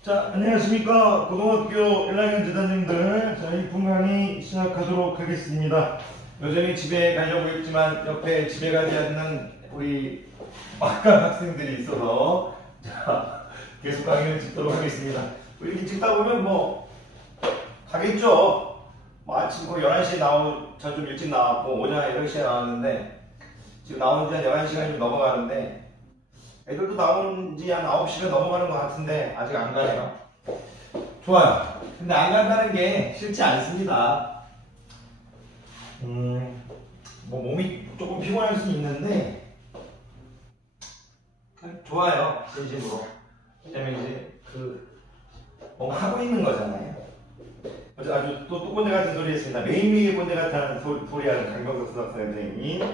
자, 안녕하십니까. 고등학교 1학년 재단님들. 자, 1분 강의 시작하도록 하겠습니다. 여전히 집에 가려고 했지만 옆에 집에 가지 않는 우리 막간 학생들이 있어서 자, 계속 강의를 짓도록 하겠습니다. 이렇게 찍다 보면 뭐 가겠죠. 뭐 아침 11시에 저 좀 일찍 나왔고 오전 8시에 나왔는데 지금 나온 지 한 11시간이 좀 넘어가는데 애들도 나온 지 한 9시간 넘어가는 것 같은데 아직 안 가네요. 좋아요. 근데 안 간다는 게 싫지 않습니다. 뭐 몸이 조금 피곤할 수 있는데 좋아요. 진심으로. 왜냐면 이제 뭔가 하고 있는 거잖아요. 어제 아주 또 꼰대 같은 소리 했습니다. 매일매일 꼰대 같은 소리하는 강병석 수학사 선생님.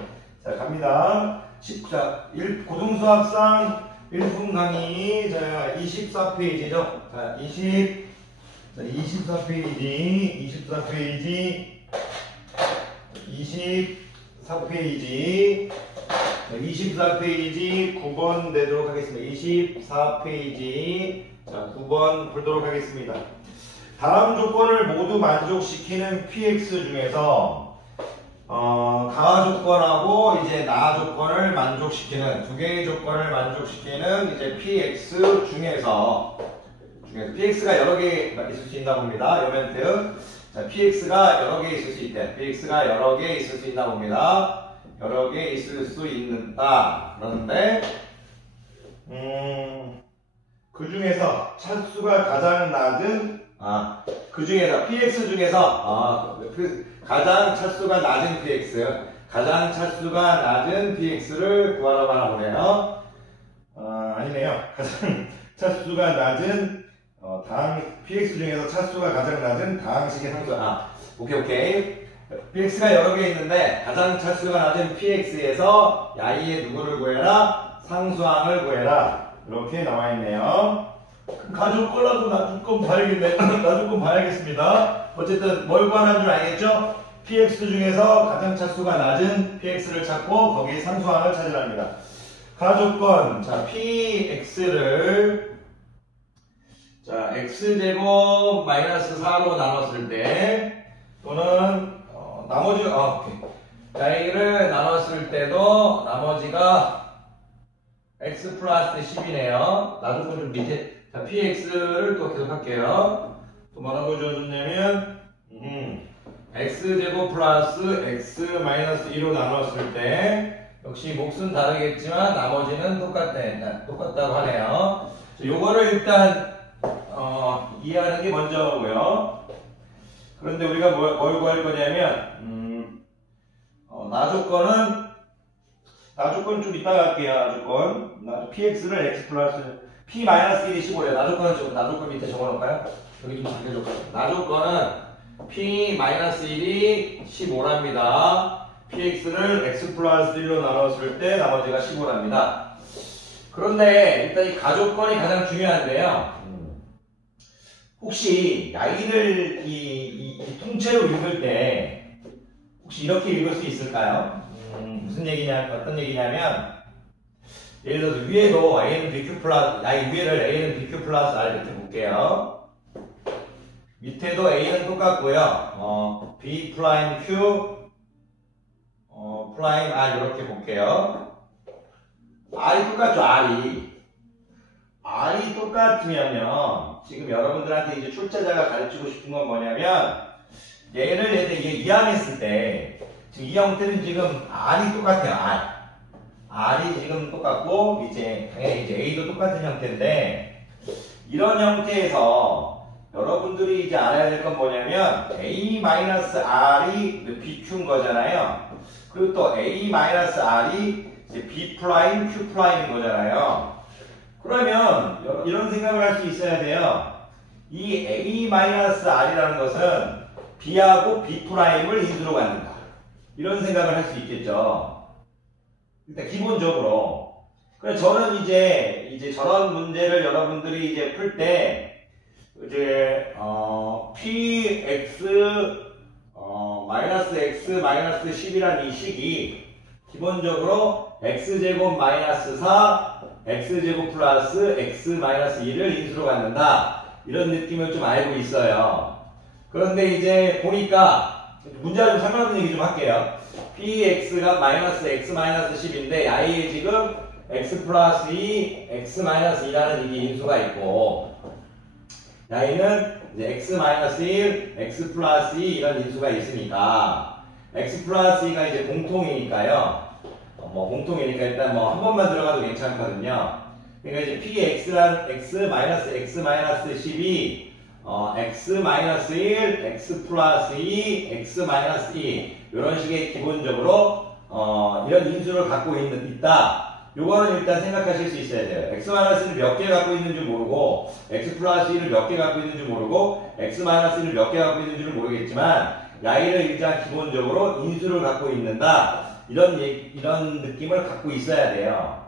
자, 갑니다. 고등수학상 1분 강의. 자, 24페이지죠. 자, 24페이지. 24페이지 9번 내도록 하겠습니다. 24페이지. 자, 9번 풀도록 하겠습니다. 다음 조건을 모두 만족시키는 px 중에서 가하 조건하고 이제 나 조건을 만족시키는 두 개의 조건을 만족시키는 이제 px 중에서 px가 여러 개 있을 수 있나 봅니다. 요 멘트. 자, px가 여러 개 있을 수 있대. px가 여러 개 있을 수 있나 봅니다. 여러 개 있을 수 있는다. 그런데 그 중에서 차수가 가장 낮은 그 중에서 px 중에서 가장 차수가 낮은 px, 가장 차수가 낮은 px를 구하라고 하나 보네요. 아니네요. 가장 차수가 낮은 px 중에서 차수가 가장 낮은 다항식의 상수. 오케이. px가 여러 개 있는데 가장 차수가 낮은 px에서 야이의 누구를 구해라? 상수항을 구해라. 이렇게 나와 있네요. 가족 걸라도 나중건 봐야겠네. 나중건 봐야겠습니다. 어쨌든 뭘 구하는 줄 알겠죠? px 중에서 가장 차수가 낮은 px를 찾고 거기에 상수항을 찾으랍니다. 가족건. 자, px를 자, x제곱 마이너스 4로 나눴을 때 또는 나머지 오케이. y를 나눴을 때도 나머지가 x 플러스 10이네요. 나중건 좀 밑에. 자, px를 또 계속 할게요. 또 뭐라고 주어졌냐면 x제곱 플러스 x 마이너스 2로 나눴을 때 역시 몫은 다르겠지만 나머지는 똑같다고 하네요. 자, 요거를 일단 이해하는 게 먼저고요. 그런데 우리가 뭘 구할 거냐면 나 조건 좀 이따가 할게요. 나 조건 px를 x 플러스 p-1이 15래요. 나 조건 밑에 적어놓을까요? 여기 좀 잠겨줄까요? 나 조건은 p-1이 15랍니다. px를 x 플러스 1로 나눴을 때 나머지가 15랍니다. 그런데 일단 이 가조건이 가장 중요한데요. 혹시 야이를 이 통째로 읽을 때 혹시 이렇게 읽을 수 있을까요? 무슨 얘기냐, 어떤 얘기냐면 예를 들어서 위에도 a는 bq 플러스 위에를 a는 bq 플러스 r 이렇게 볼게요. 밑에도 a는 똑같고요. b 프라임 q 프라임 r 이렇게 볼게요. r이 똑같죠. r이 똑같으면요. 지금 여러분들한테 이제 출제자가 가르치고 싶은 건 뭐냐면 얘를 이제 이항했을 때 지금 이 형태는 지금 r이 똑같아요. r이 지금 똑같고 이제 당연히 이제 a도 똑같은 형태인데 이런 형태에서 여러분들이 이제 알아야 될 건 뭐냐면 a-r이 bq인 거잖아요. 그리고 또 a-r이 이제 b 프라임 q 프라임인 거잖아요. 그러면 이런 생각을 할 수 있어야 돼요. 이 a-r이라는 것은 b하고 b 프라임을 인수로 갖는다. 이런 생각을 할 수 있겠죠. 일단 기본적으로. 그래서 저는 이제 저런 문제를 여러분들이 이제 풀 때 이제 px 마이너스 x 마이너스 10이라는 이 식이 기본적으로 x제곱 마이너스 4 x제곱 플러스 x 마이너스 2를 인수로 갖는다. 이런 느낌을 좀 알고 있어요. 그런데 이제 보니까 문제를 좀 설명하는 얘기 좀 할게요. px가 마이너스 x 마이너스 10인데 y에 지금 x 플러스 2, x 마이너스 2라는 이게 인수가 있고 y는 이제 x 마이너스 1, x 플러스 2 이런 인수가 있으니까 x 플러스 2가 이제 공통이니까요. 공통이니까 일단 한 번만 들어가도 괜찮거든요. 그러니까 이제 px란 x 마이너스 10이 x 마이너스 1, x 플러스 2, x 마이너스 2 이런 식의 기본적으로 이런 인수를 갖고 있다. 요거는 일단 생각하실 수 있어야 돼요. x 마이너스를 몇 개 갖고 있는지 모르고 x 플러스 2를 몇 개 갖고 있는지 모르고 x 마이너스 1을 몇 개 갖고 있는지는 모르겠지만 y를 일단 기본적으로 인수를 갖고 있는다. 이런 느낌을 갖고 있어야 돼요.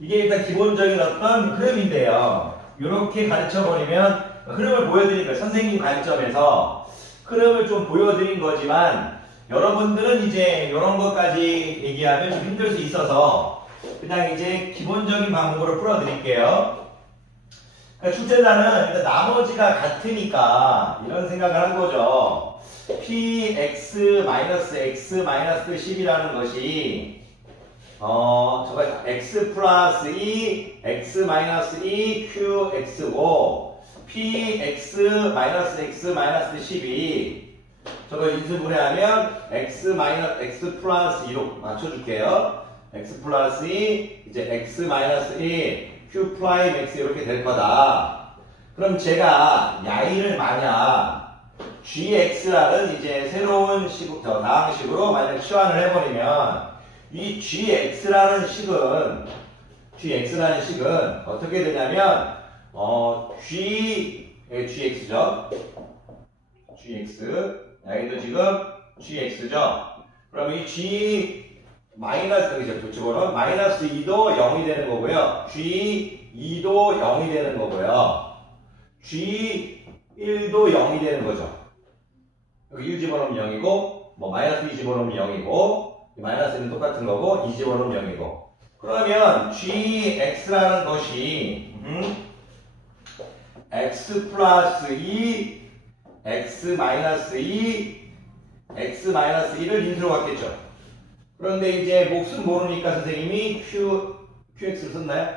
이게 일단 기본적인 어떤 흐름인데요. 이렇게 가르쳐버리면 흐름을 보여드리니까 선생님 관점에서 흐름을 좀 보여드린 거지만 여러분들은 이제 이런 것까지 얘기하면 좀 힘들 수 있어서 그냥 이제 기본적인 방법으로 풀어드릴게요. 그러니까 출제자는 일단 나머지가 같으니까 이런 생각을 한 거죠. px x 10이라는 것이 저거 x 플러스 2 x 마이너스 2 qx고 px x 10이 저거 인수분해하면 x 플러스 2로 맞춰줄게요. x 플러스 2 이제 x 마이너스 1 q 프라임 x 이렇게 될 거다. 그럼 제가 y를 만약 gx라는 이제 새로운 다항식으로 만약 치환을 해버리면 이 gx라는 식은 어떻게 되냐면 gx죠. gx 여기도 지금 gx죠. 그럼 이 g 마이너스 도치고는 마이너스 2도 0이 되는 거고요. g2도 0이 되는 거고요. g1도 0이 되는 거죠. 여기 1 집어넣으면 0이고 마이너스 2 집어넣으면 0이고 마이너스 1은 똑같은 거고 2 집어넣으면 0이고 그러면 gx라는 것이 x 플러스 2 x 마이너스 2 x 마이너스 2를 인수로 갖겠죠. 그런데 이제 몫은 모르니까 선생님이 qx를 썼나요?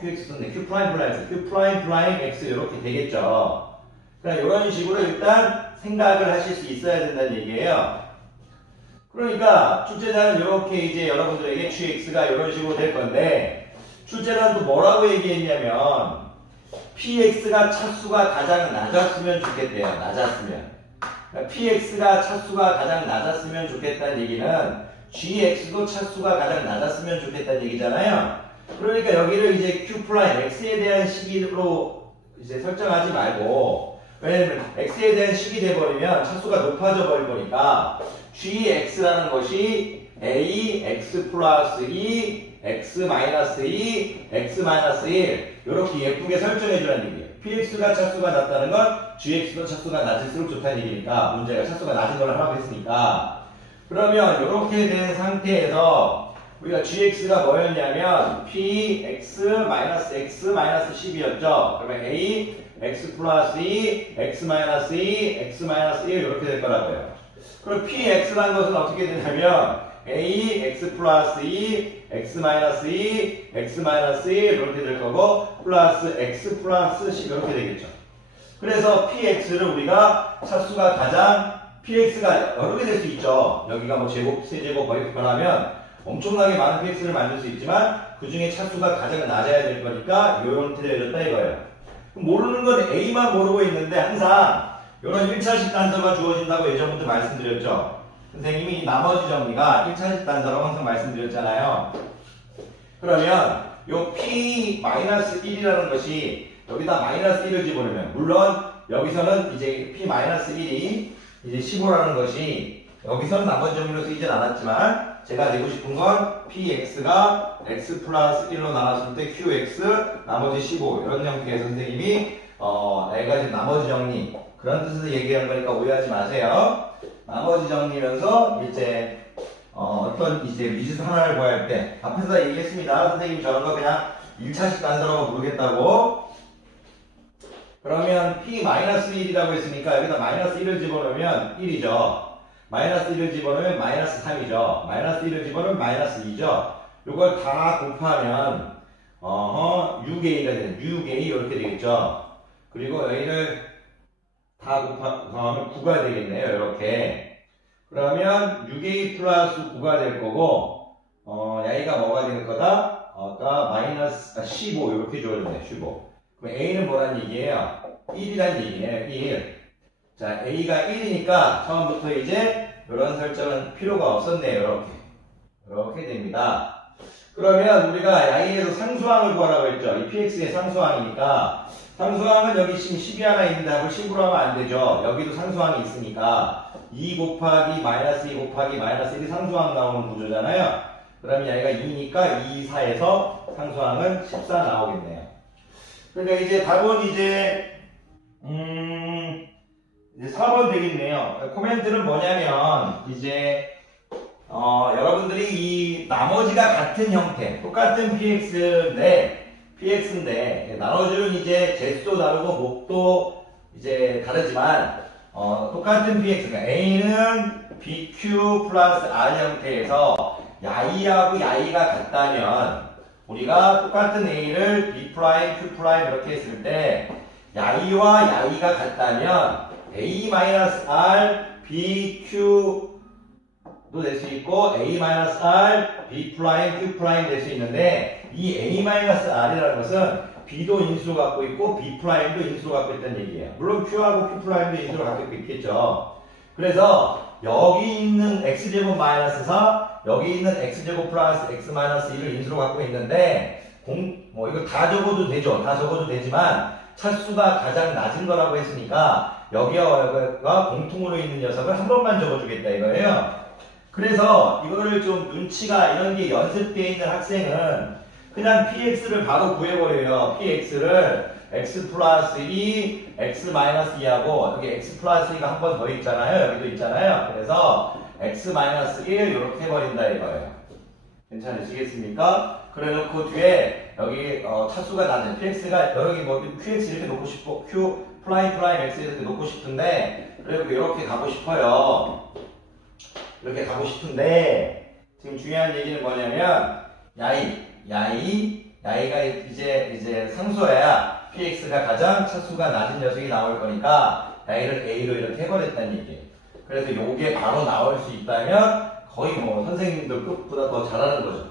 qx 썼네. q 프라임 x 이렇게 되겠죠. 그러니까 이런 식으로 일단 생각을 하실 수 있어야 된다는 얘기예요. 그러니까 출제자는 이렇게 이제 여러분들에게 gx가 이런 식으로 될 건데 출제자는 또 뭐라고 얘기했냐면 px가 차수가 가장 낮았으면 좋겠대요. 그러니까 px가 차수가 가장 낮았으면 좋겠다는 얘기는 gx도 차수가 가장 낮았으면 좋겠다는 얘기잖아요. 그러니까 여기를 이제 q 프라임 x에 대한 식으로 이제 설정하지 말고 왜냐면 x에 대한 식이 돼버리면 차수가 높아져 버릴 거니까 gx라는 것이 a x 플러스 2 x 마이너스 2 x 마이너스 1 이렇게 예쁘게 설정해 주라는 얘기예요. px가 차수가 낮다는 건 gx도 차수가 낮을수록 좋다는 얘기니까 문제가 차수가 낮은 걸 하라고 했으니까 그러면 이렇게 된 상태에서 우리가 gx가 뭐였냐면 px x 10이었죠. 그러면 a x 플러스 2 x 마이너스 2 x 마이너스 1 이렇게 될 거라고요. 그럼 px라는 것은 어떻게 되냐면 a x 플러스 2 x 마이너스 2 x 마이너스 1 이렇게 될 거고 플러스 x 플러스 10 이렇게 되겠죠. 그래서 px를 우리가 차수가 가장 px가 여러 개 될 수 있죠. 여기가 제곱, 세제곱 이렇게 변하면 엄청나게 많은 px를 만들 수 있지만 그 중에 차수가 가장 낮아야 될 거니까 이런 형태로 해줬다 이거예요. 모르는 건 a만 모르고 있는데 항상 이런 1차식 단서가 주어진다고 예전부터 말씀드렸죠. 선생님이 나머지 정리가 1차식 단서라고 항상 말씀드렸잖아요. 그러면 요 p-1이라는 것이 여기다 마이너스 1을 집어넣으면 물론 여기서는 이제 p-1이 이제 15라는 것이 여기서는 나머지 정리로 쓰이진 않았지만 제가 내고 싶은 건 px가 x 플러스 1로 나눴을 때 qx 나머지 15 이런 형태의 선생님이 내가 지금 나머지 정리 그런 뜻에서 얘기한 거니까 오해하지 마세요. 나머지 정리면서 이제 어떤 이제 미지수 하나를 구할 때 앞에서 얘기했습니다. 선생님 저런 거 그냥 1차식 단서라고 모르겠다고. 그러면 P-1이라고 했으니까 여기다 마이너스 1을 집어넣으면 1이죠. 마이너스 1을 집어넣으면 마이너스 3이죠. 마이너스 1을 집어넣으면 마이너스 2죠. 이걸 다 곱하면 6A가 되는 6A 이렇게 되겠죠. 그리고 A를 다 곱하면 9가 되겠네요. 이렇게. 그러면 6A 플러스 9가 될 거고 A가 뭐가 되는 거다? 아까 마이너스 15 이렇게 줘야겠네. 15. 그럼 A는 뭐란 얘기예요? 1이란 얘기예요. 1. 자, A가 1이니까 처음부터 이제 이런 설정은 필요가 없었네요. 이렇게 됩니다. 그러면 우리가 I에서 상수항을 구하라고 했죠. 이 PX의 상수항이니까 상수항은 여기 지금 10이 하나 있는데 답을 10으로 하면 안 되죠. 여기도 상수항이 있으니까 2 곱하기 마이너스 2 곱하기 마이너스 1이 상수항 나오는 구조잖아요. 그러면 여기가 2니까 2, 4에서 상수항은 14 나오겠네요. 그러니까 이제 답은 이제 4번 되겠네요. 코멘트는 뭐냐면 이제 여러분들이 이 나머지가 같은 형태, 똑같은 PX인데 나눠주는 이제 개수도 다르고 목도 이제 다르지만 똑같은 PX, 그러니까 A는 BQ 플러스 R 형태에서 야이하고 야이가 같다면 우리가 똑같은 A를 B 프라임, Q 프라임 이렇게 했을 때 야이와 야이가 같다면 A-R, BQ도 될 수 있고 A-R, B 프라임, Q 프라임 될 수 있는데 이 A-R이라는 것은 B도 인수로 갖고 있고 B 프라임도 인수로 갖고 있다는 얘기예요. 물론 Q하고 Q 프라임도 인수로 갖고 있겠죠. 그래서 여기 있는 X제곱 마이너스 4, 여기 있는 X제곱 플러스 X 마이너스 1을 인수로 갖고 있는데 이거 다 적어도 되죠. 다 적어도 되지만 차수가 가장 낮은 거라고 했으니까 여기와 여기가 공통으로 있는 녀석을 한 번만 적어주겠다 이거예요. 그래서 이거를 좀 눈치가 이런 게 연습되어 있는 학생은 그냥 PX를 바로 구해버려요. PX를 X 플러스 2, X 마이너스 2하고 여기 X 플러스 2가 한 번 더 있잖아요. 여기도 있잖아요. 그래서 X 마이너스 1 이렇게 해버린다 이거예요. 괜찮으시겠습니까? 그래 놓고 뒤에 여기 차수가 낮은 PX가 여기 뭐 QX 이렇게 놓고 싶고 Q 프라임 X 이렇게 놓고 싶은데 그리고 이렇게 가고 싶어요. 이렇게 가고 싶은데 지금 중요한 얘기는 뭐냐면 야이가 이제 상수어야 PX가 가장 차수가 낮은 녀석이 나올 거니까 야이를 A로 이렇게 해버렸다는 얘기예요. 그래서 요게 바로 나올 수 있다면 거의 뭐 선생님들 끝보다 더 잘하는 거죠.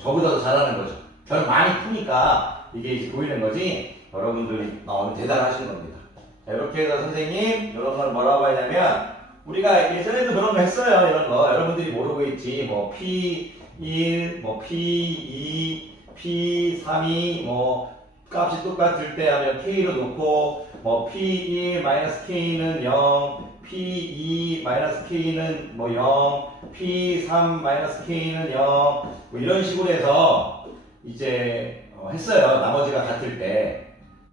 저보다 더 잘하는 거죠. 저는 많이 푸니까 이게 이제 보이는 거지 여러분들이 나오면 대단하신 겁니다. 자, 이렇게 해서 선생님 이런 걸 뭐라고 하냐면 우리가 예전에도 그런 거 했어요. 이런 거 여러분들이 모르고 있지. 뭐 P1, 뭐 P2, P3이 뭐 값이 똑같을 때 하면 K로 놓고 뭐 P1 마이너스 K는 0, P2 마이너스 K는 뭐 0, P3 마이너스 K는 0, 뭐 이런 식으로 해서 이제 했어요. 나머지가 같을 때.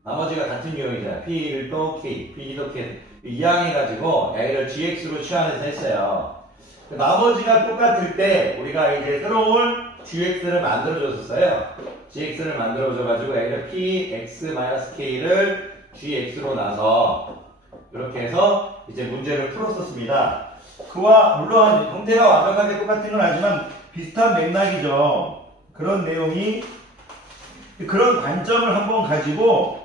나머지가 같은 유형이잖아요. P1도 K, P2도 K. 이항해가지고 A를 GX로 취하면서 했어요. 나머지가 똑같을 때 우리가 이제 새로운 GX를 만들어줬었어요. GX를 만들어줘가지고 A를 PX-K를 GX로 나서 이렇게 해서 이제 문제를 풀었었습니다. 그와 물론 형태가 완벽하게 똑같은 건 아니지만 비슷한 맥락이죠. 그런 내용이 그런 관점을 한번 가지고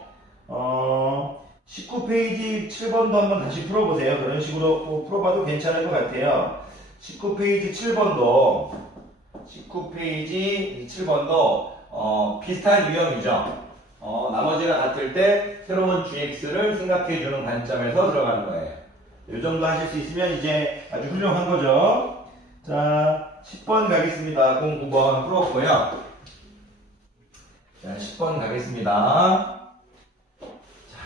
19페이지 7번도 한번 다시 풀어보세요. 그런 식으로 풀어봐도 괜찮을 것 같아요. 19페이지 7번도 비슷한 유형이죠. 나머지가 같을 때 새로운 GX를 생각해주는 관점에서 들어가는 거예요. 이 정도 하실 수 있으면 이제 아주 훌륭한 거죠. 자, 10번 가겠습니다. 09번 풀었고요. 자, 10번 가겠습니다. 자,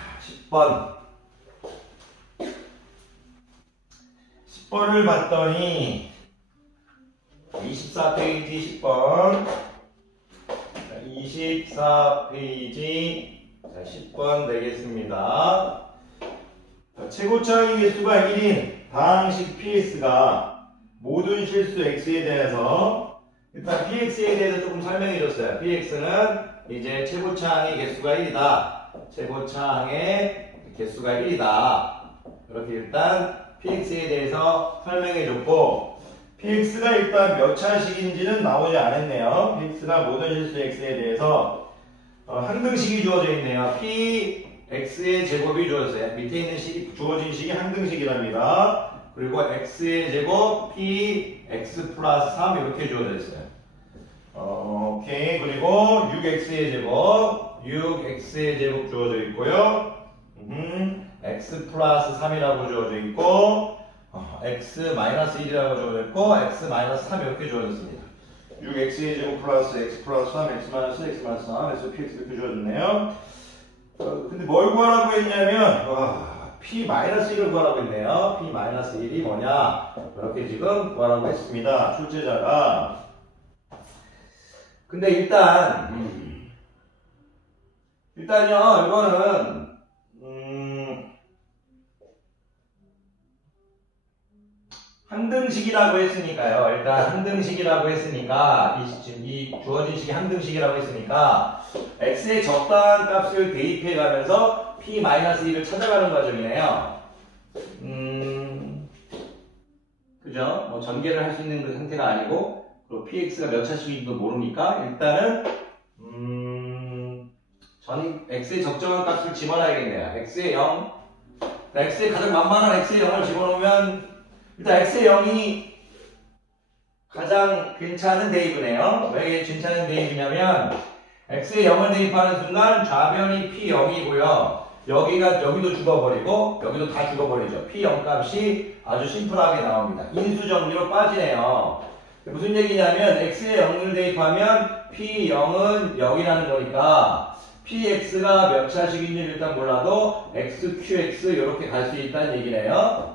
10번을 봤더니 24페이지 10번 24페이지 10번 되겠습니다. 최고 차이 개수가 1인 다항식 PS가 모든 실수 x에 대해서 일단 px에 대해서 조금 설명해 줬어요. px는 이제 최고차항의 개수가 1이다. 최고차항의 개수가 1이다. 이렇게 일단 px에 대해서 설명해 줬고 px가 일단 몇 차식인지는 나오지 않았네요. px가 모든 실수 x에 대해서 항등식이 주어져 있네요. px의 제곱이 주어졌어요. 밑에 있는 식이 주어진 식이 항등식이랍니다. 그리고 x의 제곱 px 플러스 3 이렇게 주어져 있어요. 오케이. 그리고 6x의 제곱 6x의 제곱 주어져 있고요. x 플러스 3이라고 주어져 있고 x 마이너스 1이라고 주어져 있고 x 마이너스 3 이렇게 주어졌습니다. 6x의 제곱 플러스 x 플러스 3 x 마이너스 3 x px 이렇게 주어졌네요. 근데 뭘 구하라고 했냐면 p 마이너스 1을 구하라고 했네요. p 마이너스 1이 뭐냐 이렇게 지금 구하라고 했습니다. 출제자가. 근데 일단요 이거는 항등식이라고 했으니까요. 일단 항등식이라고 했으니까 이 주어진 식이 항등식이라고 했으니까 x의 적당한 값을 대입해 가면서 p-1을 찾아가는 과정이네요. 그죠? 뭐 전개를 할 수 있는 그 상태가 아니고 그리고 px가 몇 차식인지도 모르니까 일단은 x의 적정한 값을 집어넣어야겠네요. x의 0 x의 가장 만만한 x의 0을 집어넣으면 일단 x의 0이 가장 괜찮은 대입이네요. 왜 괜찮은 대입이냐면 x의 0을 대입하는 순간 좌변이 p0이고요. 여기도 죽어버리고 여기도 다 죽어버리죠. p0 값이 아주 심플하게 나옵니다. 인수정리로 빠지네요. 무슨 얘기냐면 x의 0을 대입하면 p0은 0이라는 거니까 px가 몇 차식인지 일단 몰라도 x, qx 이렇게 갈 수 있다는 얘기네요.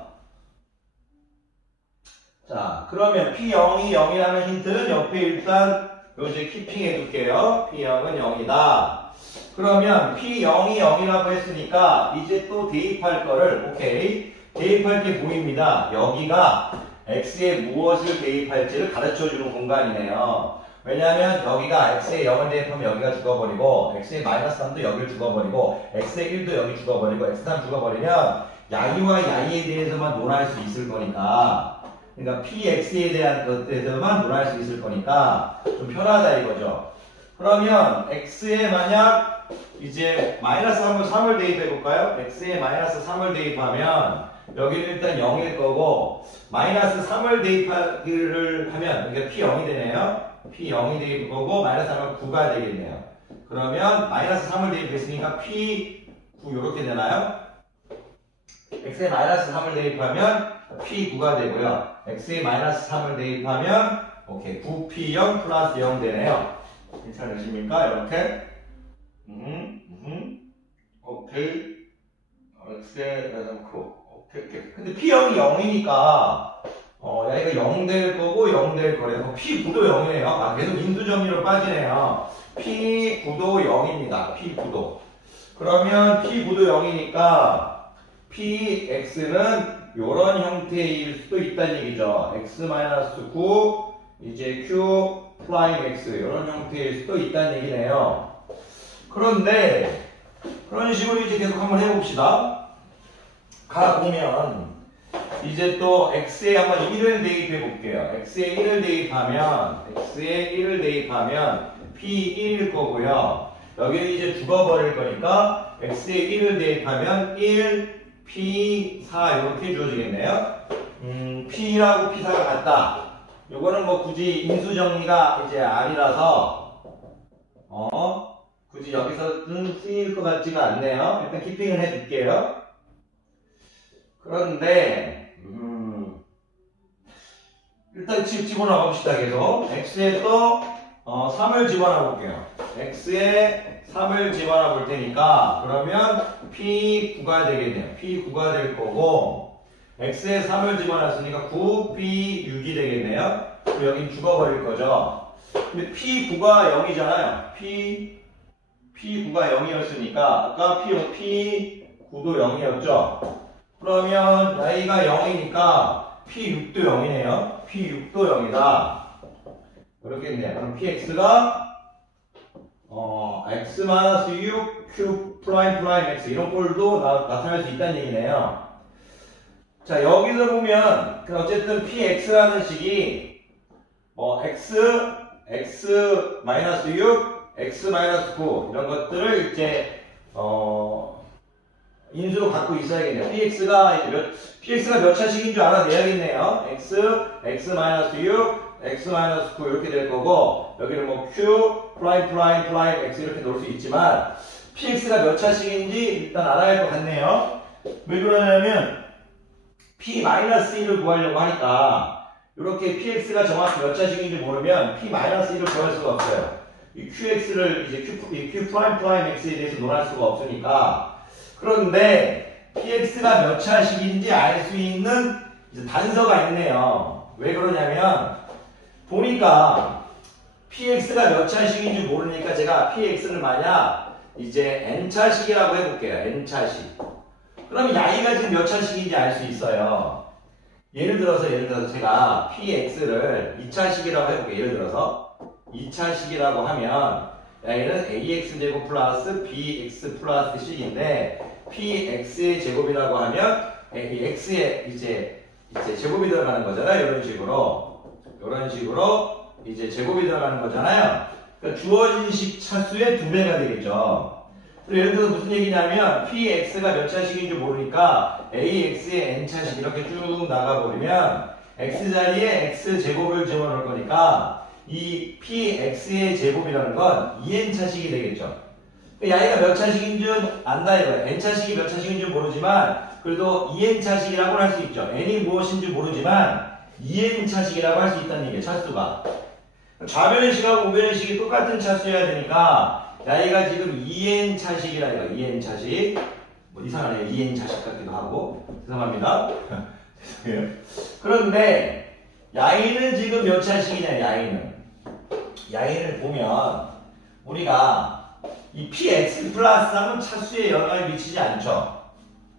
자, 그러면 p0이 0이라는 힌트는 옆에 일단 이제 키핑해 둘게요. p0은 0이다. 그러면 p0이 0이라고 했으니까 이제 또 대입할 거를 오케이 대입할 게 보입니다. 여기가 x에 무엇을 대입할지를 가르쳐주는 공간이네요. 왜냐하면 여기가 x에 0을 대입하면 여기가 죽어버리고 x에 마이너스 3도 여기를 죽어버리고 x에 1도 여기 죽어버리고 x3 죽어버리면 야이와 야이에 대해서만 논할 수 있을 거니까 그러니까 px에 대한 것에서만 논할 수 있을 거니까 좀 편하다 이거죠. 그러면 x에 만약 이제 마이너스 3을 대입해 볼까요? x에 마이너스 3을 대입하면 여기는 일단 0일 거고 마이너스 3을 대입하기를 하면 여기가 p0이 되네요. p0이 될 거고 마이너스 3은 9가 되겠네요. 그러면 마이너스 3을 대입했으니까 p9 이렇게 되나요? x에 마이너스 3을 대입하면 p9가 되고요. x에 마이너스 3을 대입하면 오케이 9p0 플러스 0 되네요. 괜찮으십니까? 이렇게 오케이 x에 오케이. 근데 p0이 0이니까 얘가 0 될 거고 0 될 거래요. p9도 0이네요. 계속 인수정리로 빠지네요. p9도 0입니다. p9도. 그러면 p9도 0이니까 px는 이런 형태일 수도 있다는 얘기죠. x-9 이제 q 프라임 x 이런 형태일 수도 있다는 얘기네요. 그런데 그런 식으로 이제 계속 한번 해봅시다. 가보면 이제 또 x에 한번 1을 대입해 볼게요. x에 1을 대입하면 p1일 거고요. 여기는 이제 죽어버릴 거니까 x에 1을 대입하면 1 P4 이렇게 주어지겠네요. P라고 P4가 같다. 요거는 뭐 굳이 인수정리가 이제 아니라서 굳이 여기서는 쓰일 것 같지가 않네요. 일단 키핑을 해줄게요. 그런데 일단 집어넣어 봅시다. 계속 x에 또 3을 집어넣어 볼게요. x에 3을 집어넣어 볼 테니까 그러면 p9가 되겠네요. p9가 될 거고 x에 3을 집어넣었으니까 9p6이 되겠네요. 그리고 여기 죽어버릴 거죠. 근데 p9가 0이잖아요. p9가 0이었으니까 아까 p9도 0이었죠. 그러면 y가 0이니까 P6도 0이네요. P6도 0이다. 그렇겠네요. 그럼 Px가 x-6 q 프라임 x 이런 꼴도 나타날 수 있다는 얘기네요. 자, 여기서 보면 어쨌든 Px라는 식이 x-6, x-9 이런 것들을 이제 인수로 갖고 있어야겠네요. Px가 몇 차식인 줄 알아내야겠네요. x-6, x-9 이렇게 될 거고, 여기는 뭐 q 프라임 x 이렇게 놓을 수 있지만 Px가 몇 차식인지 일단 알아야 할 것 같네요. 왜 그러냐면 P-1을 구하려고 하니까 이렇게 Px가 정확히 몇 차식인지 모르면 P-1을 구할 수가 없어요. 이 QX를 이제 Q 프라임 X에 대해서 논할 수가 없으니까. 그런데 PX가 몇 차식인지 알 수 있는 이제 단서가 있네요. 왜 그러냐면 보니까 PX가 몇 차식인지 모르니까 제가 PX를 만약 이제 N차식이라고 해볼게요. N차식. 그러면 야이가 지금 몇 차식인지 알 수 있어요. 예를 들어서 제가 PX를 2차식이라고 해볼게요. 예를 들어서 2차식이라고 하면 야이는 AX제곱 플러스 BX 플러스 C인데 PX의 제곱이라고 하면 X의 이제 제곱이 들어가는 거잖아요. 이런 식으로 이제 제곱이 들어가는 거잖아요. 그러니까 주어진 식 차수의 2배가 되겠죠. 예를 들어서 무슨 얘기냐면 Px가 몇 차식인지 모르니까 AX의 N차식 이렇게 쭉 나가버리면 X 자리에 X 제곱을 집어넣을 거니까 이 PX의 제곱이라는 건 2N차식이 되겠죠. 야이가 몇 차식인 줄 안다 이거예요. N차식이 몇 차식인 줄 모르지만 그래도 2N차식이라고 할 수 있죠. N이 무엇인지 모르지만 2N차식이라고 할 수 있다는 얘기예요. 차수가. 좌변의식하고 우변의식이 똑같은 차수여야 되니까 야이가 지금 2N차식이라 이거 2N차식. 뭐 이상하네요. 2N차식 같기도 하고. 죄송합니다. 죄송해요. 그런데 야이는 지금 몇 차식이냐 야이를 보면 우리가 이 PX 플러스 3은 차수에 영향을 미치지 않죠.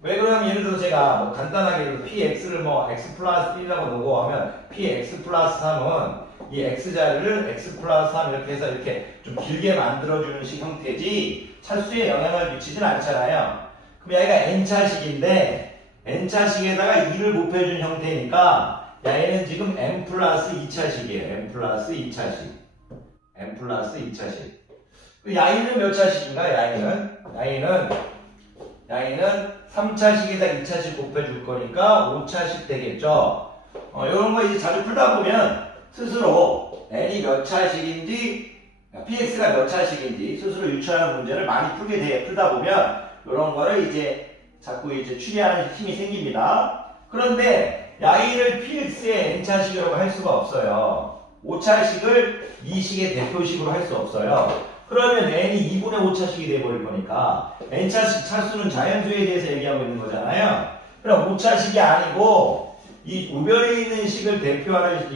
왜 그러냐면 예를 들어서 제가 뭐 간단하게 PX를 뭐 X 플러스 1이라고 놓고 하면 PX 플러스 3은 이 X 자리를 X 플러스 3 이렇게 해서 이렇게 좀 길게 만들어주는 식 형태지 차수에 영향을 미치진 않잖아요. 그럼 여기가 N차식인데 N차식에다가 2를 곱해준 형태니까 얘는 지금 M 플러스 2차식이에요. M 플러스 2차식. 야이는 몇 차식인가? 야이는 3차식에다 2차식 곱해줄 거니까 5차식 되겠죠. 이런 거 이제 자주 풀다 보면 스스로 N이 몇 차식인지, PX가 몇 차식인지 스스로 유추하는 문제를 많이 풀다 보면 이런 거를 이제 자꾸 이제 추리하는 힘이 생깁니다. 그런데 야이를 PX의 N차식이라고 할 수가 없어요. 5차식을 이 식의 대표식으로 할 수 없어요. 그러면 N이 2분의 5차식이 돼버릴 거니까 N차식 차수는 자연수에 대해서 얘기하고 있는 거잖아요. 그럼 5차식이 아니고 이 우변에 있는 식을 대표하는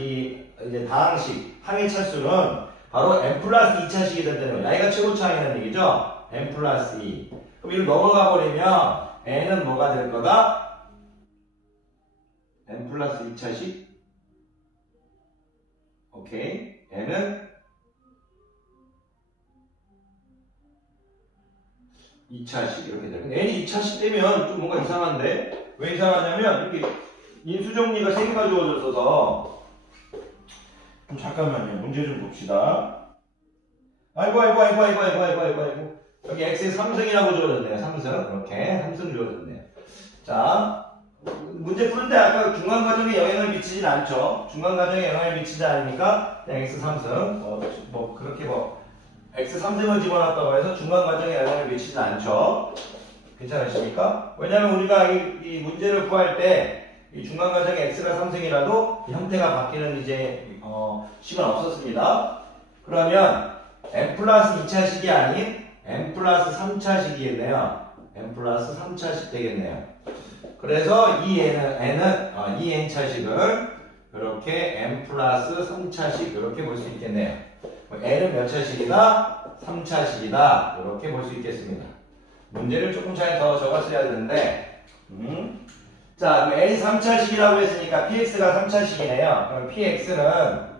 이제 다항식, 항의 차수는 바로 n 플러스 2차식이 된다는 거예요. 야이가 최고차이라는 얘기죠. n 플러스 2. 그럼 이걸 넘어가 버리면 n은 뭐가 될 거다? n 플러스 2차식. 오케이. n은 2차식 이렇게 돼요. n이 2차식 되면 좀 뭔가 이상한데? 왜 이상하냐면 이렇게 인수정리가 3개가 주어져서 좀 잠깐만요. 문제 좀 봅시다. 아이고. 여기 x에 3승이라고 주어졌네요. 3승. 이렇게 3승 주어졌네요. 자, 문제 푸는데 아까 중간과정에 영향을 미치진 않죠. 중간과정에 영향을 미치지 않으니까 그냥 x 3승. 그렇게 x 3승을 집어넣었다고 해서 중간과정에 영향을 미치진 않죠. 괜찮으십니까? 왜냐면 우리가 이 문제를 구할 때 이 중간과정에 x가 3승이라도 형태가 바뀌는 이제 식은 없었습니다. 그러면 n 플러스 2차식이 아닌 n 플러스 3차식이겠네요. n 플러스 3차식 되겠네요. 그래서 이 n차식을 이렇게 n 플러스 3차식 이렇게 볼 수 있겠네요. n은 몇 차식이다? 3차식이다. 이렇게 볼 수 있겠습니다. 문제를 조금 잘 더 적었어야 되는데 자, 그럼 n이 3차식이라고 했으니까 px가 3차식이네요. 그럼 px는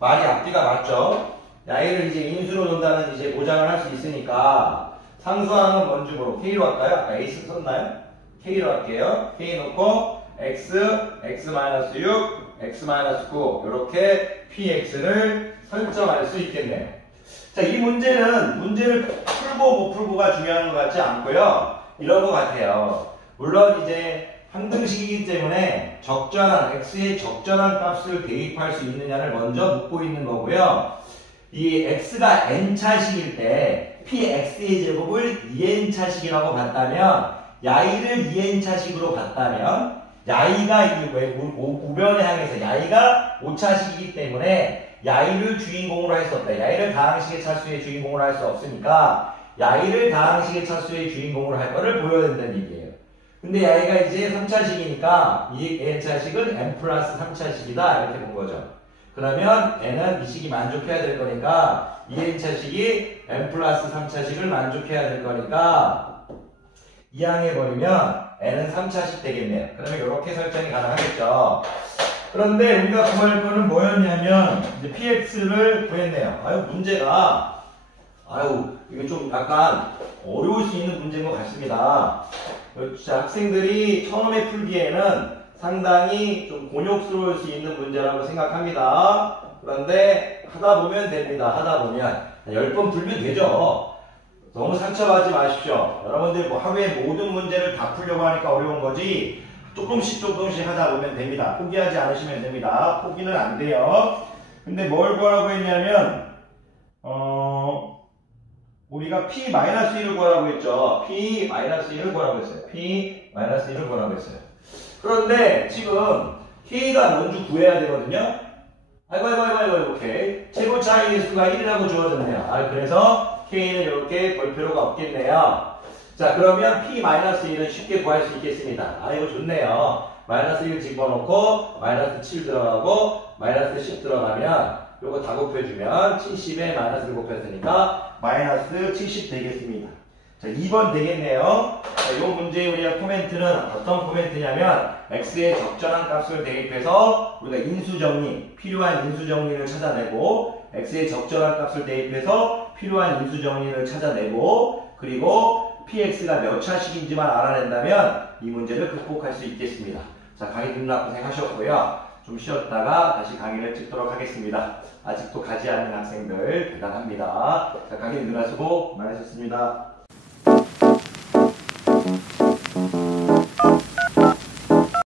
말이 앞뒤가 맞죠? 야이를 이제 인수로 놓는다는 이제 보장을 할 수 있으니까 상수항은 뭔 중으로 k로 할까요? 아까 a 썼나요? k로 할게요. k 놓고 x, x-6, x-9 이렇게 px를 설정할 수 있겠네요. 자, 이 문제를 풀고 못 풀고가 중요한 것 같지 않고요. 이런 것 같아요. 물론 이제 항등식이기 때문에 적절한 x의 적절한 값을 대입할 수 있느냐를 먼저 묻고 있는 거고요. 이 x가 n차식일 때 px의 제곱을 2n차식이라고 봤다면 야이를 2n차식으로 봤다면 야이가 이 우변을 향해서 야이가 5차식이기 때문에 야이를 주인공으로 할 수 없다. 야이를 다항식의 차수의 주인공으로 할 수 없으니까 야이를 다항식의 차수의 주인공으로 할 거를 보여야 된다는 얘기예요. 근데 야이가 이제 3차식이니까 이 n차식은 n 플러스 3차식이다 이렇게 본 거죠. 그러면 n은 이 식이 만족해야 될 거니까 2n차식이 n 플러스 3차식을 만족해야 될 거니까 이항해버리면 n은 3차식 되겠네요. 그러면 이렇게 설정이 가능하겠죠. 그런데 우리가 구할 거는 뭐였냐면 이제 px를 구했네요. 문제가 이게 좀 약간 어려울 수 있는 문제인 것 같습니다. 학생들이 처음에 풀기에는 상당히 좀 곤욕스러울 수 있는 문제라고 생각합니다. 그런데 하다 보면 됩니다. 하다 보면 10번 풀면 되죠. 너무 상처받지 마십시오. 여러분들 뭐 하루에 모든 문제를 다 풀려고 하니까 어려운 거지 조금씩 하다 보면 됩니다. 포기하지 않으시면 됩니다. 포기는 안 돼요. 근데 뭘 구하라고 했냐면 우리가 p-1을 구하라고 했죠. p-1을 구하라고 했어요. p-1을 구하라고 했어요. 그런데 지금 k가 뭔지 구해야 되거든요. 아이고 이렇게 최고 차이의 수가 1이라고 주어졌네요. 그래서 k는 이렇게 볼 필요가 없겠네요. 자, 그러면 p-1은 쉽게 구할 수 있겠습니다. 이거 좋네요. 마이너스 1 집어넣고 마이너스 7 들어가고 마이너스 10 들어가면 요거 다 곱해주면 70에 마이너스 1 곱했으니까 마이너스 70 되겠습니다. 자, 2번 되겠네요. 자, 이 문제의 우리가 코멘트는 어떤 코멘트냐면 x의 적절한 값을 대입해서 우리가 인수정리, 필요한 인수정리를 찾아내고 x의 적절한 값을 대입해서 필요한 인수정리를 찾아내고 그리고 px가 몇 차식인지만 알아낸다면 이 문제를 극복할 수 있겠습니다. 자, 강의 듣느라 고생하셨고요. 좀 쉬었다가 다시 강의를 찍도록 하겠습니다. 아직도 가지 않는 학생들 대단합니다. 자, 강의 듣느라 수고 많으셨습니다.